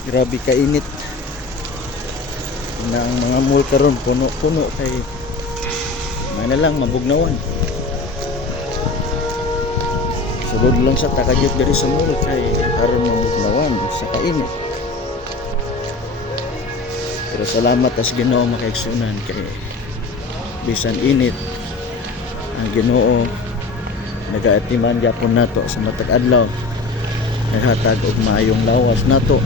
Grabe kainit na ang mga mall karon puno-puno kay may na lang mabugnawan. Sulod lang sa takayot diri sa mall kay aron mabugnawan sa kainit. Pero salamat as Ginoo makaigsunan kay bisan init ang Ginoo nagaatiman gyapon nato sa matag adlaw, naghatag og maayong lawas nato.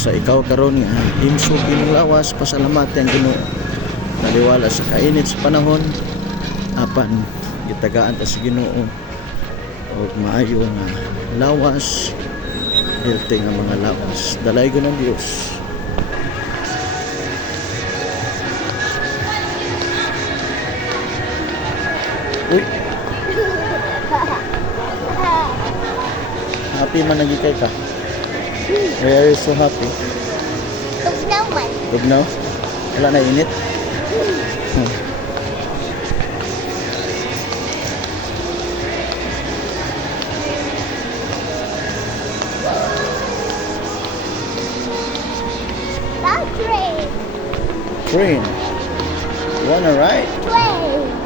Sa ikaw karon nga himsog imong lawas, pasalamatan ang Ginoo. Naliwala sa kainit sa panahon, apan gitagaan ta sa Ginoo og maayo nga lawas, healthy nga mga lawas. Dalaygon ng Dios. Uy, happy man nagikay ka. Why are you so happy? Tugnaw man. Tugnaw? Wala na init? That train. Train. You wanna ride? Train.